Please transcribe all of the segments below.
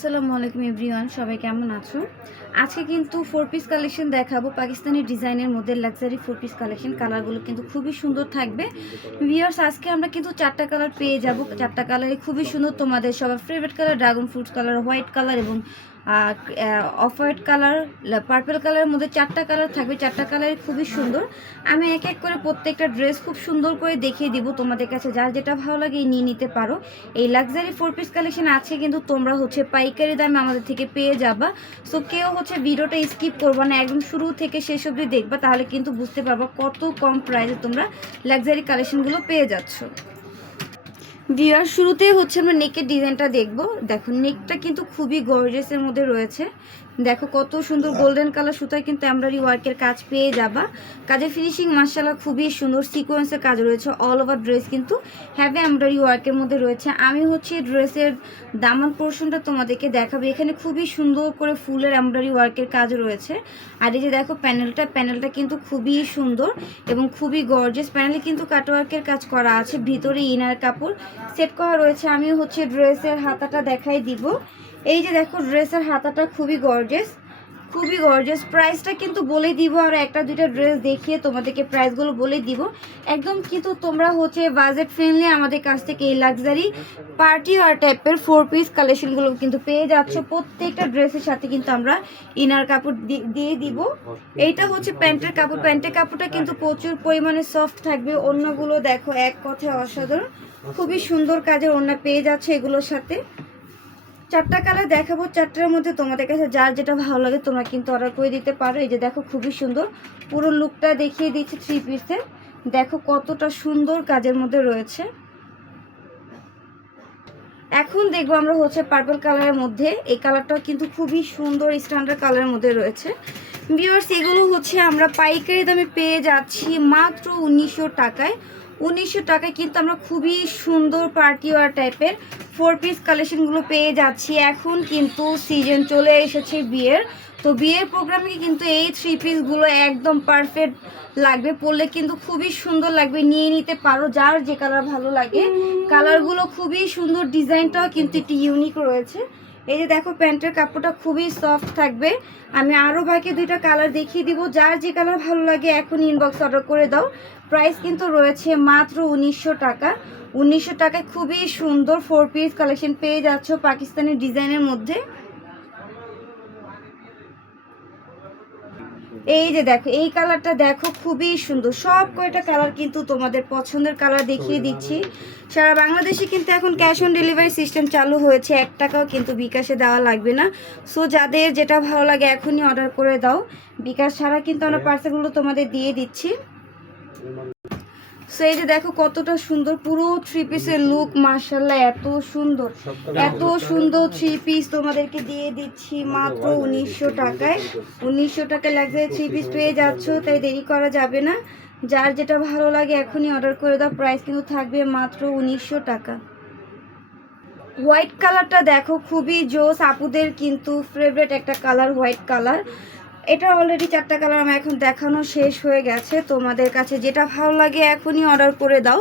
আসসালামু আলাইকুম এভরিওয়ান, সবাই কেমন আছো? আজকে কিন্তু ফোর পিস কালেকশন দেখাবো। পাকিস্তানি ডিজাইনের মধ্যে লাক্সারি ফোর পিস কালেকশন কালারগুলো কিন্তু খুবই সুন্দর থাকবে। ভিওর্স আজকে আমরা কিন্তু চারটা কালার পেয়ে যাব। চারটা কালারই খুবই সুন্দর। তোমাদের সবার favourite colour dragon fruit colour white colour এবং অফ হোয়াইট কালার পার্পল কালারের মধ্যে চারটা কালার থাকবে। চারটা কালারই খুবই সুন্দর। আমি এক এক করে প্রত্যেকটা ড্রেস খুব সুন্দর করে দেখিয়ে দিব তোমাদের কাছে। যার যেটা ভালো লাগে নিয়ে নিতে পারো। এই লাক্সারি ফোর পিস কালেকশন আছে কিন্তু তোমরা হচ্ছে পাইকারি দামে আমাদের থেকে পেয়ে যাবা। সো কেউ হচ্ছে ভিডিওটা স্কিপ করবা না। একদম শুরু থেকে শেষ অবধি দেখবা, তাহলে কিন্তু বুঝতে পারবা কত কম প্রাইসে তোমরা লাক্সারি কালেকশনগুলো পেয়ে যাচ্ছ। বিয়ার শুরুতেই হচ্ছে আমরা নেকের ডিজাইনটা দেখব। দেখো, নেকটা কিন্তু খুবই গর্জেসের মধ্যে রয়েছে। দেখো, কত সুন্দর গোল্ডেন কালার সুতায় কিন্তু এমব্রয়ডারি ওয়ার্কের কাজ পেয়ে যাবা। কাজের ফিনিশিং মার্শাল্লাহ খুবই সুন্দর সিকোয়েন্সের কাজ রয়েছে। অল ওভার ড্রেস কিন্তু হ্যাভি এমব্রয়ডারি ওয়ার্কের মধ্যে রয়েছে। আমি হচ্ছে ড্রেসের দামান পোর্শনটা তোমাদেরকে দেখাবো। এখানে খুবই সুন্দর করে ফুলের এমব্রয়ডারি ওয়ার্কের কাজ রয়েছে। আর এই যে দেখো প্যানেলটা প্যানেলটা কিন্তু খুবই সুন্দর এবং খুবই গর্জেস প্যানেলে কিন্তু কাটওয়ার্কের কাজ করা আছে, ভিতরে ইনার কাপড় সেট করা রয়েছে। আমি হচ্ছে ড্রেসের হাতাটা দেখাই দিব। এই যে দেখো ড্রেসের হাতাটা খুবই গর্জেস খুবই গর্জেস প্রাইসটা কিন্তু বলে দিব আর একটা, দুইটা ড্রেস দেখিয়ে তোমাদেরকে প্রাইসগুলো বলে দিব। একদম কিন্তু তোমরা হচ্ছে বাজেট ফ্রেন্ডলি আমাদের কাছ থেকে এই লাক্সারি পার্টি আর টাইপের ফোর পিস কালেকশনগুলো কিন্তু পেয়ে যাচ্ছ। প্রত্যেকটা ড্রেসের সাথে কিন্তু আমরা ইনার কাপড় দিয়ে দিব। এইটা হচ্ছে প্যান্টের কাপড়। প্যান্টের কাপড়টা কিন্তু প্রচুর পরিমাণে সফট থাকবে। অন্যগুলো দেখো, এক কথায় অসাধারণ। খুবই সুন্দর কাজের অন্য পেয়ে যাচ্ছে এগুলোর সাথে। চারটা কালার দেখাবো, চারটার মধ্যে তোমাদের কাছে যার যেটা ভালো লাগে তোমরা কিন্তু অর্ডার করে দিতে পারো। এই যে দেখো খুবই সুন্দর, পুরো লুকটা দেখিয়ে দিচ্ছি থ্রি পিসের দেখো কতটা সুন্দর কাজের মধ্যে রয়েছে। এখন দেখব আমরা হচ্ছে পার্পল কালারের মধ্যে। এই কালারটা কিন্তু খুবই সুন্দর স্ট্যান্ডার্ড কালারের মধ্যে রয়েছে। ভিউয়ার্স এগুলো হচ্ছে আমরা পাইকারি দামে পেয়ে যাচ্ছি মাত্র উনিশশো টাকায়। উনিশশো টাকায় কিন্তু আমরা খুবই সুন্দর পার্টিওয়ার টাইপের ফোর পিস কালেকশনগুলো পেয়ে যাচ্ছি এখন কিন্তু সিজন চলে এসেছে বিয়ের। তো বিয়ের প্রোগ্রামে কিন্তু এই থ্রি পিসগুলো একদম পারফেক্ট লাগবে। পরলে কিন্তু খুবই সুন্দর লাগবে নিয়ে নিতে পারো যার যে কালার ভালো লাগে। কালারগুলো খুবই সুন্দর ডিজাইনটাও কিন্তু একটি ইউনিক রয়েছে। এই যে দেখো, প্যান্টের কাপড়টা খুবই সফট থাকবে। আমি আরও বাকি দুইটা কালার দেখিয়ে দিব। যার যে কালার ভালো লাগে এখন ইনবক্স অর্ডার করে দাও। প্রাইস কিন্তু রয়েছে মাত্র উনিশশো টাকা। উনিশশো টাকায় খুবই সুন্দর ফোর পিস কালেকশন পেয়ে যাচ্ছ পাকিস্তানি ডিজাইনের মধ্যে। এই যে দেখো এই কালারটা দেখো খুবই সুন্দর। সব কয়টা কালার কিন্তু তোমাদের পছন্দের কালার দেখিয়ে দিচ্ছি। সারা বাংলাদেশে কিন্তু এখন ক্যাশ অন ডেলিভারি সিস্টেম চালু হয়েছে। এক টাকাও কিন্তু বিকাশে দেওয়া লাগবে না। সো যাদের যেটা ভালো লাগে এখনই অর্ডার করে দাও। বিকাশ ছাড়া কিন্তু আমরা পার্সেলগুলো তোমাদের দিয়ে দিচ্ছি। সো এই যে দেখো কতটা সুন্দর, পুরো থ্রি পিসের লুক মার্শাল্লাহ এত সুন্দর। এত সুন্দর থ্রি পিস তোমাদেরকে দিয়ে দিচ্ছি মাত্র উনিশশো টাকায়। উনিশশো টাকায় লাগবে থ্রি পিস পেয়ে যাচ্ছ, তাই দেরি করা যাবে না। যার যেটা ভালো লাগে এখনই অর্ডার করে দাও প্রাইস কিন্তু থাকবে মাত্র উনিশশো টাকা। হোয়াইট কালারটা দেখো, খুবই জোস, আপুদের কিন্তু ফেভারেট একটা কালার হোয়াইট কালার এটা অলরেডি চারটা কালার আমার এখন দেখানো শেষ হয়ে গেছে তোমাদের কাছে যেটা ভালো লাগে এখনই অর্ডার করে দাও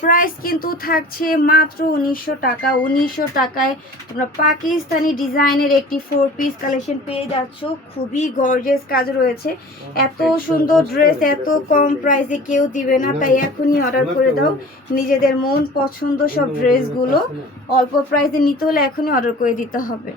প্রাইস কিন্তু থাকছে মাত্র উনিশশো টাকা উনিশশো টাকায় তোমরা পাকিস্তানি ডিজাইনের একটি ফোর পিস কালেকশন পেয়ে যাচ্ছ খুবই গর্জেস কাজ রয়েছে এত সুন্দর ড্রেস এত কম প্রাইসে কেউ দিবে না তাই এখনই অর্ডার করে দাও নিজেদের মন পছন্দ সব ড্রেসগুলো অল্প প্রাইসে নিতে হলে এখনই অর্ডার করে দিতে হবে